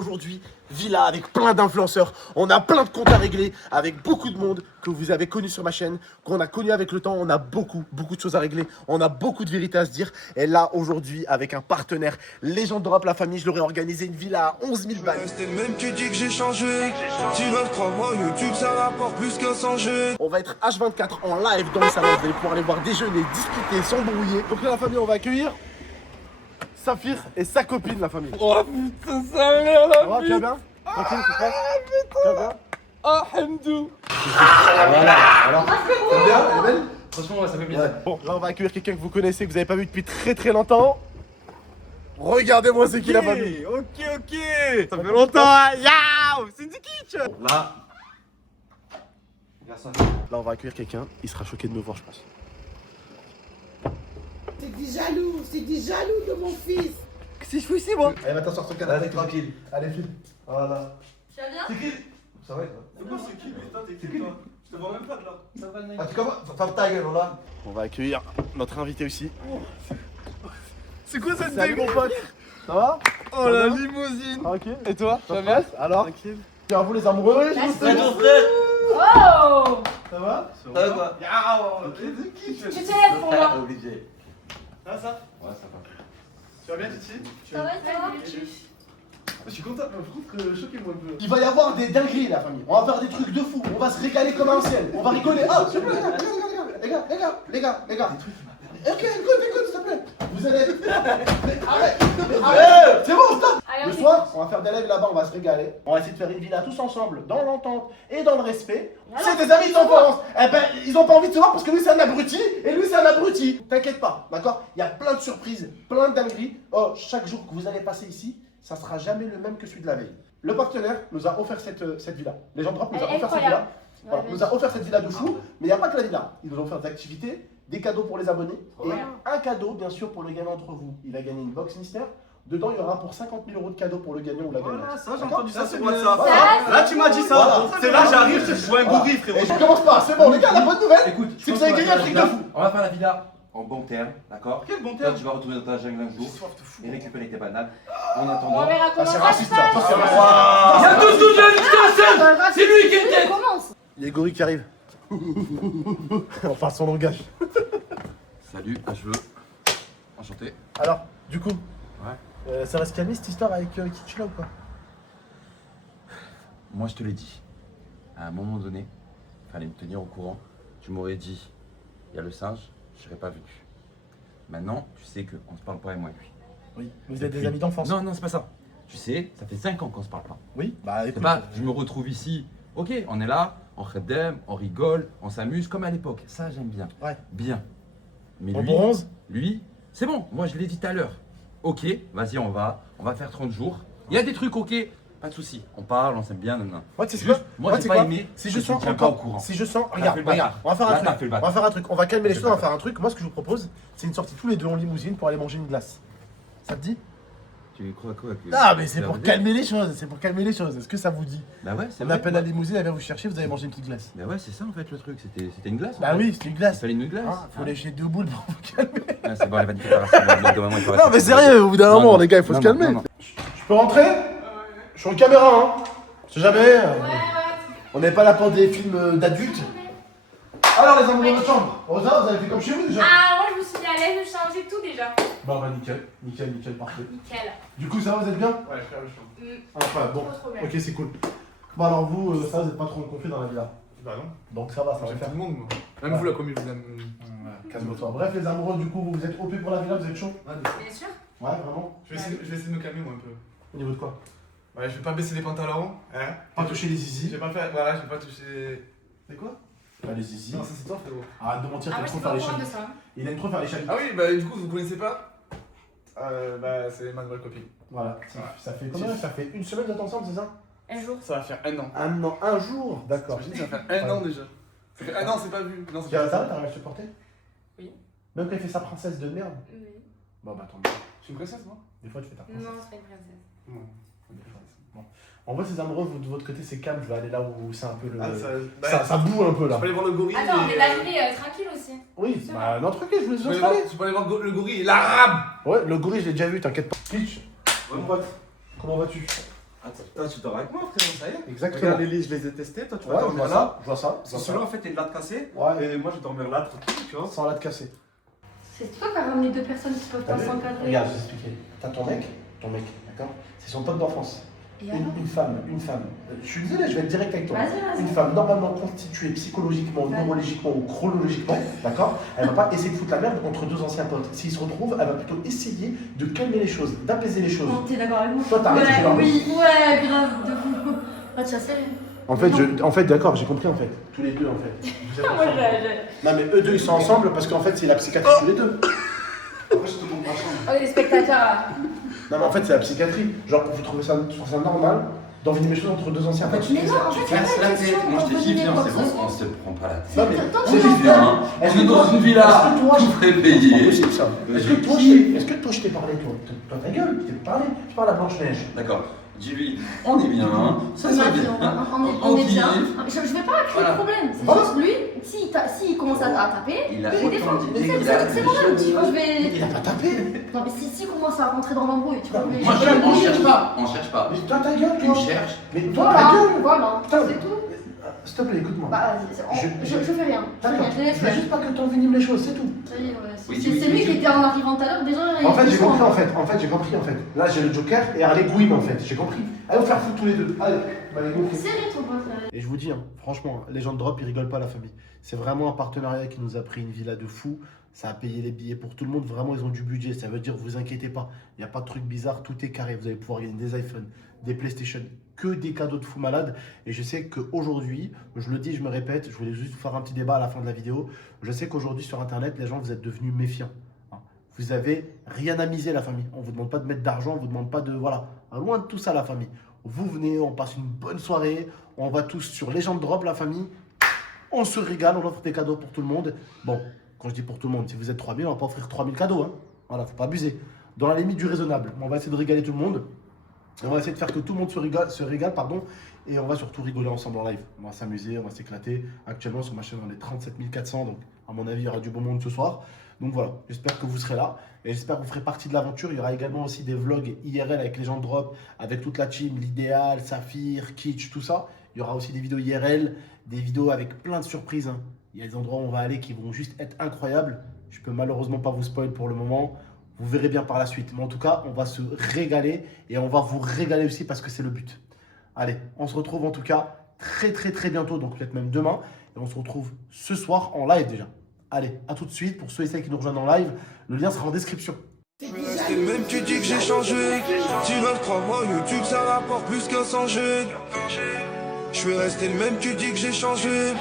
Aujourd'hui, villa avec plein d'influenceurs. On a plein de comptes à régler avec beaucoup de monde que vous avez connu sur ma chaîne, qu'on a connu avec le temps. On a beaucoup de choses à régler. On a beaucoup de vérités à se dire. Et là, aujourd'hui, avec un partenaire, Légende de Rap La Famille, je leur ai organisé une villa à 11 000 balles. C'était le même, tu dis que j'ai changé. Tu veux le croire, moi, YouTube, ça rapporte plus qu'un sans jeu. On va être H24 en live dans le salon. Vous allez pouvoir aller voir déjeuner, discuter, s'embrouiller. Donc là, la famille, on va accueillir Saphir et sa copine, la famille. Oh putain, ça merde Ça va, tu vas bien? Tranquille, tu vas bien? Oh, Hamdou. Voilà, alors, ça va bien? Elle est belle? Franchement, ouais, ça fait plaisir. Bon, là, on va accueillir quelqu'un que vous connaissez, que vous n'avez pas vu depuis très longtemps. Regardez-moi c'est qui la famille. Ok, ça fait longtemps, hein. Yao, c'est Dikich. Là. Regarde ça. Là, on va accueillir quelqu'un, il sera choqué de me voir, je pense. C'est des jaloux de mon fils. Qu'est-ce que je fais ici, moi? Allez, va t'asseoir sur le canapé. Allez, tranquille. Allez, file. Voilà. Tu vas bien? C'est qui? Ça va et toi? C'est qui, putain, t'es qui, toi? Je te vois même pas de là. Ça va, mec. Ah, tu commences? Ferme ta gueule, là. On va accueillir notre invité aussi. C'est quoi cette Salut mon dégueu? pote. Ça va? Oh la limousine. Ok. Et toi? Ça va? Alors? Tranquille. Tiens, vous les amoureux? Merci. C'est ton frère. Oh! Ça va? Ça va quoi? Yao. Tu te lèves pour moi. Obligé. Ça va ça? Ouais, ça va. Tu vas bien, Titi? Ça va, ça va? Je suis content, je trouve que choqué moi un peu. Il va y avoir des dingueries la famille. On va faire des trucs de fou. On va se régaler comme à l'ancienne. On va rigoler. Ah, s'il te plaît, les gars. Ok, écoute, s'il te plaît. Vous allez. Mais arrête. C'est bon, stop. Allez, Le on soir, on va faire des lives là-bas, on va se régaler. On va essayer de faire une villa tous ensemble, dans l'entente et dans le respect. C'est des amis d'enfance. Eh ben, ils ont pas envie de se voir parce que lui c'est un abruti et lui c'est un abruti. T'inquiète pas, d'accord? Il y a plein de surprises, plein de dingueries. Oh, chaque jour que vous allez passer ici, ça sera jamais le même que celui de la veille. Le partenaire nous a offert cette villa. Les gens de Drop nous a Elle est offert cette incroyable. villa. Voilà, nous a offert cette villa de fou, mais il n'y a pas que la villa. Ils nous ont offert des activités, des cadeaux pour les abonnés et un cadeau bien sûr pour le gagnant d'entre vous. Il a gagné une box mystère. Dedans, il y aura pour 50 000 € de cadeaux pour le gagnant ou la gagnante. Voilà, ça, j'ai D'accord? entendu ça sur Voilà. WhatsApp. Voilà. Là, tu m'as dit ça. Voilà. C'est là, j'arrive, je suis un gourri, frérot. Et je commence pas, c'est bon les gars, la bonne nouvelle, Écoute, c'est que vous avez gagné un truc de fou. On va faire la villa en bon terme, d'accord? Quel bon Toi, terme. tu vas retourner dans ta jungle un jour Soif de fou. et récupérer tes bananes. En On attendant. verra comment c'est ça raciste, se ça. passe. Ça, c'est raciste. Il y a tout de c'est lui qui est le tête. Commence. Il y a Gori qui arrive. On parle son langage. Salut, à cheveux. Enchanté. Alors, du coup, Ouais. ça va se calmer cette histoire avec Kitch là ou pas? Moi, je te l'ai dit. À un moment donné, il fallait me tenir au courant. Tu m'aurais dit, il y a le singe, je serais pas venu. Maintenant, tu sais qu'on se parle pas, et moi et lui. Oui. Vous êtes des amis d'enfance? Non, c'est pas ça. Tu sais, ça fait 5 ans qu'on se parle pas. Oui. Bah C'est écoute. pas, je me retrouve ici. Ok, on est là, on redem, on rigole, on s'amuse comme à l'époque. Ça, j'aime bien. Ouais. Bien. Mais On lui, bronze? lui, c'est bon. Moi, je l'ai dit tout à l'heure. Ok, vas-y, on va faire 30 jours. Il y a des trucs, ok, pas de souci. On parle, on s'aime bien, non. Moi, tu sais Juste, quoi? moi, tu j'ai sais pas quoi? aimé Si que je tu sens me tiens pas au encore, courant. si je sens, T'as regarde, fait le bâtard. on va faire un Là, t'as truc. fait le On va bâtard. faire un truc. On va calmer les T'as choses. fait On le va faire un truc. Moi, ce que je vous propose, c'est une sortie tous les deux en limousine pour aller manger une glace. Ça te dit? Tu crois quoi que... Ah, mais c'est Ça pour veut dire- calmer les choses. C'est pour calmer les choses. Est-ce que ça vous dit? Bah ouais, c'est On vrai. appelle la limousine, elle vient vous chercher, vous allez manger une petite glace. Bah ouais, c'est ça en fait le truc. C'était une glace. en Bah fait. oui, c'est une Il glace. fallait une glace. Ah, faut Ah. lécher 2 boules pour vous calmer. Ah, c'est bon, elle va te faire la Non, mais sérieux, au bout d'un Non, moment, non. les gars, il faut Non, se non, calmer. non, non. Je peux rentrer? Je suis en caméra, hein. Je sais jamais. Ouais. On n'est pas là pour des films d'adultes. Alors, les amoureux de chambre. Rosa, vous avez fait comme chez vous déjà? Ah, moi je me suis mis à l'aise de changer tout déjà. Bon, bah, nickel, parfait. Nickel. Du coup, ça va, vous êtes bien? Ouais, frère, le champ. Enfin, bon. Trop bien. Ok, c'est cool. Bon, alors vous, ça, vous êtes pas trop confiés dans la villa. Bah non. Donc ça va, ça va J'aime faire. tout le monde, moi. Même Ouais. vous, la commune, vous aimez. Calme-toi. Bref, les amoureux, du coup, vous êtes OP pour la villa, vous êtes chaud? Bien sûr. Ouais, vraiment? Je vais essayer de me calmer, moi, un peu. Au niveau de quoi? Ouais, je vais pas baisser les pantalons. Hein. Pas toucher les Je zizi. vais pas faire. Voilà, je vais pas toucher. C'est quoi? Pas les zizi. Non, ça c'est toi, frérot. Arrête de mentir, Ah, t'aimes moi je trop suis faire pas au les courant de chavis. ça. Il aime trop faire les chavis. Ah oui, bah du coup, vous connaissez pas bah, c'est ma nouvelle copine. Voilà. Ça fait combien? Ça fait une semaine que vous êtes ensemble, c'est ça? Un jour. Ça va faire 1 an. Un an, un jour. D'accord. T'imagines, ça va faire 1 an déjà. Ça fait 1 an, c'est pas vu. Non, c'est Tu as pas t'arrives à le supporter? Oui. Même quand il fait sa princesse de merde? Oui. Bon, bah tant mieux. Je suis une princesse, moi. Des fois, tu fais ta princesse. Non, c'est pas une princesse. Non. Bon. En vrai, ces amoureux, vous, de votre côté, c'est calme. Je vais aller là où c'est un peu le. Ah, Ça boue un peu là. Je peux aller voir le gorille. Attends, on et, est d'arriver tranquille aussi. Oui, C'est bah non, tranquille, je vais Je vous peux aller voir, installer. je peux aller voir le gorille et l'arabe. Ouais, le gorille, je l'ai déjà vu, t'inquiète pas. Twitch, mon pote, comment vas-tu? Toi, tu dors avec moi, frère, ça y est. Exactement. Regarde les lits, je les ai testés. Toi, tu vas Ouais, je dormir vois là. ça, je vois ça. Parce que celui-là, en fait, il est là de casser. Ouais. Et moi, je vais dormir là, tranquille, tu vois. Sans la de casser. C'est toi qui as ramené deux personnes qui peuvent T'as pas vu? s'encadrer. Regarde, je vais t'expliquer. T'as ton mec, d'accord? C'est son pote d'enfance. Et alors Une femme. Je suis désolé, je vais être direct avec toi. Vas-y, Une vas-y. femme normalement constituée psychologiquement, Ouais. neurologiquement ou chronologiquement, d'accord? Elle va pas essayer de foutre la merde entre deux anciens potes. S'ils se retrouvent, elle va plutôt essayer de calmer les choses, d'apaiser les choses. Non, t'es d'accord avec moi? Toi, t'arrêtes, tu vas. Oui, ouais, grave, de fou. Ah, tu as serré. En fait, d'accord, j'ai compris en fait. Tous les deux en fait. Vous êtes Moi, ensemble. j'ai. Non mais eux deux ils sont ensemble parce qu'en fait c'est la psychiatrie tous les deux. Après, je te montre ma chambre. Oh, les spectateurs. Non mais en fait c'est la psychiatrie. Genre vous trouvez ça normal d'envisager les choses entre deux anciens potes? Mais non, en fait, c'est Casse pas la une tête. question. Moi, je on te peut dis, donner viens, quoi c'est que ce bon, on soit. se prend pas la tête. Non mais Tant c'est qu'on juste en ça. Est-ce que dans une villa, Est-ce que toi, tout ferait c'est payer? pas possible ça. Est-ce que toi je t'ai parlé toi? Toi ta gueule, je t'ai parlé. Je parle à Blanche-Neige. D'accord. Dis-lui, on est bien, ça On va a bien. dit, on est bien. kiffe. Je vais pas créer Voilà. de problème. C'est Voilà. juste lui, s'il commence à taper, Il a je vais défendre. autant d'idées qu'il C'est a mon même, tu vois, je Il vais. a pas tapé. Non, mais s'il commence à rentrer dans l'embrouille, tu vois, mais Moi, je vais on le cherche dire. pas, on cherche pas. Mais toi ta gueule Tu toi. me cherches. Mais toi ta Voilà, gueule. voilà, Putain, c'est tout. S'il te plaît écoute-moi. Bah, vas-y, je fais rien. Je fais D'accord. rien, je les laisse Je veux faire. juste pas que t'envenimes les choses, c'est tout. Ça y est, ouais, Oui, c'est lui qui était en arrivant tout à l'heure, déjà. En fait, il j'ai faut compris en- en fait. J'ai compris en fait. Là, j'ai le Joker et Harley Quinn en fait. J'ai compris. Allez, vous faire foutre tous les deux. Allez, allez, go. C'est lui ton pote. Et je vous dis, hein, franchement, les gens de Drop, ils rigolent pas la famille. C'est vraiment un partenariat qui nous a pris une villa de fou. Ça a payé les billets pour tout le monde. Vraiment, ils ont du budget. Ça veut dire, vous inquiétez pas. Il n'y a pas de truc bizarre. Tout est carré. Vous allez pouvoir gagner des iPhones, des PlayStation, que des cadeaux de fou malade. Et je sais qu'aujourd'hui, je le dis, je me répète, je voulais juste vous faire un petit débat à la fin de la vidéo. Je sais qu'aujourd'hui, sur Internet, les gens, vous êtes devenus méfiants. Hein. Vous avez rien à miser, la famille. On vous demande pas de mettre d'argent. On vous demande pas de... Voilà. Loin de tout ça, la famille. Vous venez, on passe une bonne soirée. On va tous sur Légende Drop, la famille. On se régale, on offre des cadeaux pour tout le monde. Bon, quand je dis pour tout le monde, si vous êtes 3000, on va pas offrir 3000 cadeaux. Hein. Voilà, faut pas abuser. Dans la limite du raisonnable. On va essayer de régaler tout le monde. Et on va essayer de faire que tout le monde se régale, pardon. Et on va surtout rigoler ensemble en live. On va s'amuser, on va s'éclater. Actuellement, sur ma chaîne, on est 37 400. Donc, à mon avis, il y aura du bon monde ce soir. Donc voilà, j'espère que vous serez là. Et j'espère que vous ferez partie de l'aventure. Il y aura également aussi des vlogs IRL avec les gens de Drop, avec toute la team, l'Idéal, Saphir, Kitsch, tout ça. Il y aura aussi des vidéos IRL, des vidéos avec plein de surprises. Hein. Il y a des endroits où on va aller qui vont juste être incroyables. Je peux malheureusement pas vous spoil pour le moment. Vous verrez bien par la suite. Mais en tout cas, on va se régaler et on va vous régaler aussi parce que c'est le but. Allez, on se retrouve en tout cas très bientôt, donc peut-être même demain. Et on se retrouve ce soir en live déjà. Allez, à tout de suite. Pour ceux et celles qui nous rejoignent en live, le lien sera en description. Je vais rester le même, tu dis que j'ai changé. Tu vas le croire, moi, YouTube ça rapporte plus qu'un 100 jeux. Je suis resté le même, tu dis que j'ai changé.